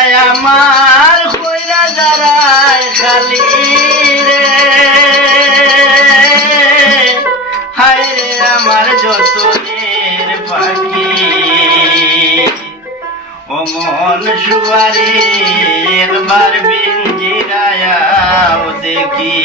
পিঞ্জিরায় আমার কইরা দাঁড়ায় খালি রে হায় রে আমার যতনের পাখি ও মন সুয়ারে একবার পিঞ্জিরায় দেখি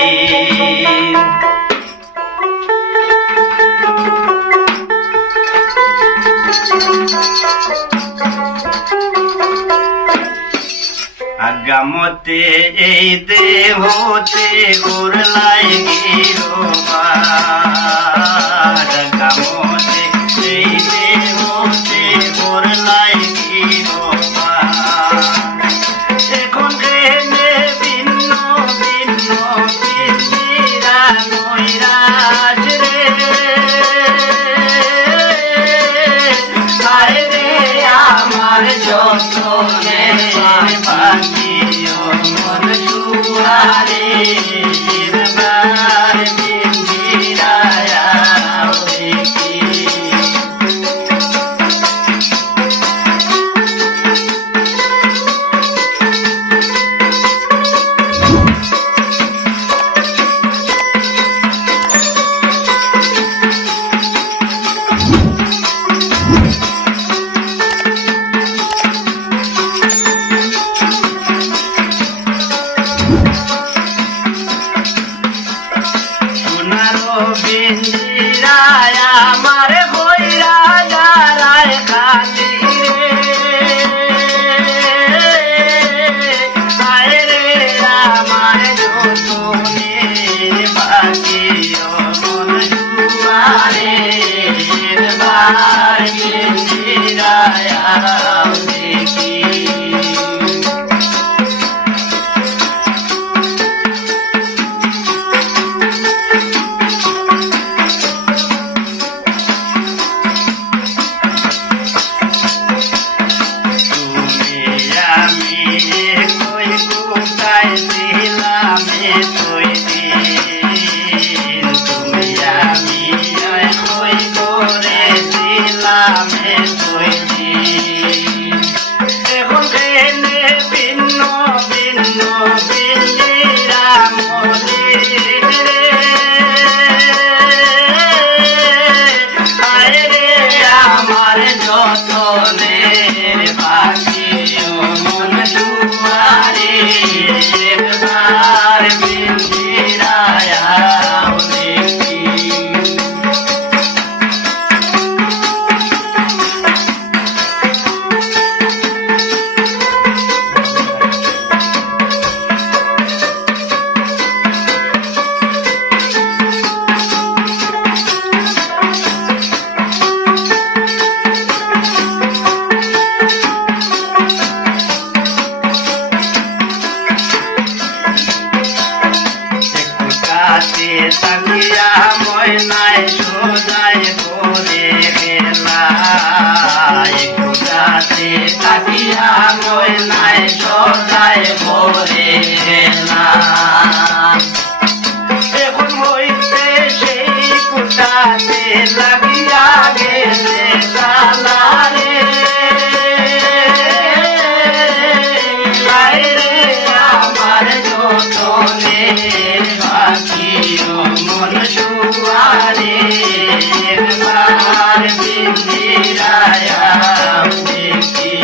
আগামতে এই দেহতে করলাই গিরোবার আগামতে এই দেহতে করলাই গিরোবার এখন কেনে ভিন্ন ভিন্ন পিঞ্জিরা নৈরাজ রে হায় রে আমার যতনে পাখি ও মন সুয়ারে একবার পিঞ্জিরায় দেখি পিঞ্জিরায় আমার কইরা দাঁড়ায় খালি রে হায় রে আমার যতনের পাখি ও মন সুয়ারে একবার পিঞ্জিরায় দেখি এখন কেনে ভিন্ন ভিন্ন পিঞ্জিরা মরে রে হায় রে আমার যতনের পাখি ও মন সুয়ারে একবার পিঞ্জিরায় দেখি তাকিয়া ময়নায় সোজায় করে গেলা একটু কাছে তাকিয়া ময়নায় সোজায় করে গেলা এখন হইতে সেই কুটাতে লাগিয়া গেছে তালা রে হায় রে আমার যতনের পাখি ও মন সুয়ারে একবার পিঞ্জিরায় দেখি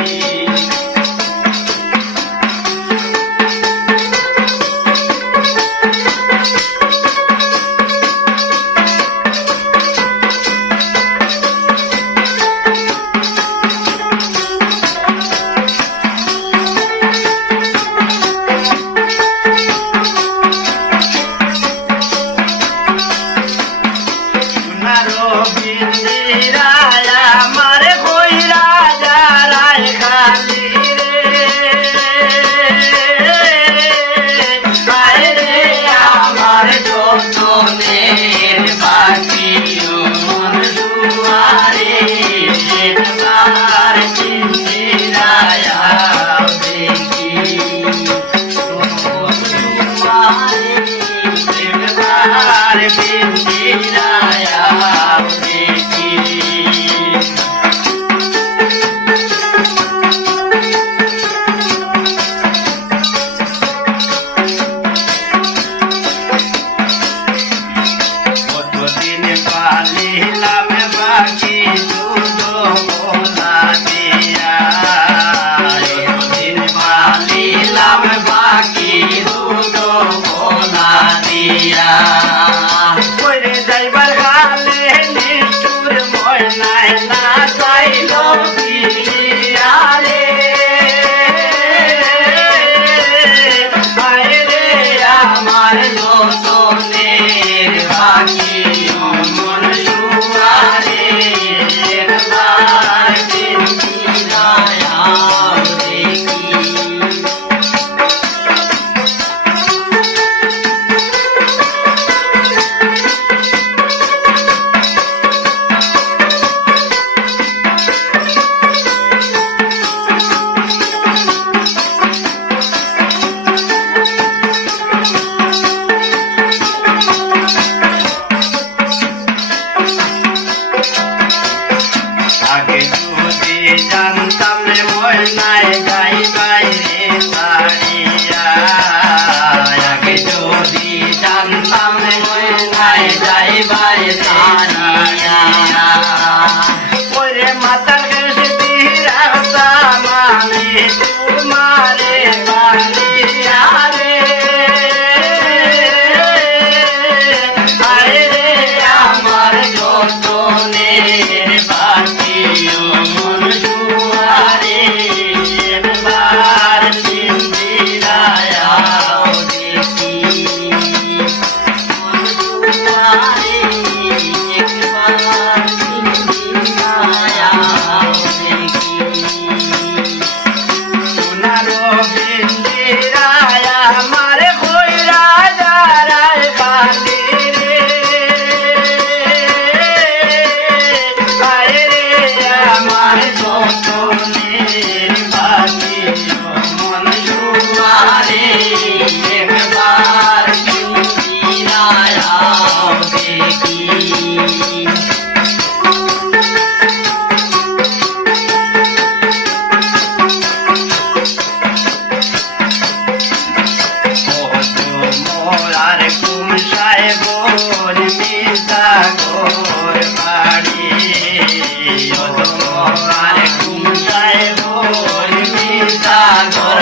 যাই বাইরে ছাড়িয়া আগে যদি জানতাম কোথায় যাই বাইরে ছাড়িয়া ওরে মাতার কাছে দিরাতাম আমি তোমারে বাঁধিয়া রে আরে রে আমার যতনের বাকি মন দুয়ারে একবার পিঞ্জিরায়াও দেখি মন দুয়ারে একবার পিঞ্জিরায়াও দেখি সোনারো পিঞ্জিরায়া আমার কইরা যারায় বাঁধি রে আরে রে আমার যতনের বাকি মন দুয়ারে একবার পিঞ্জিরায়াও দেখি মোলার কুমসায় গোর মিশা গোর বাড়ি মোলার কুমসায় গোর মিশা গোর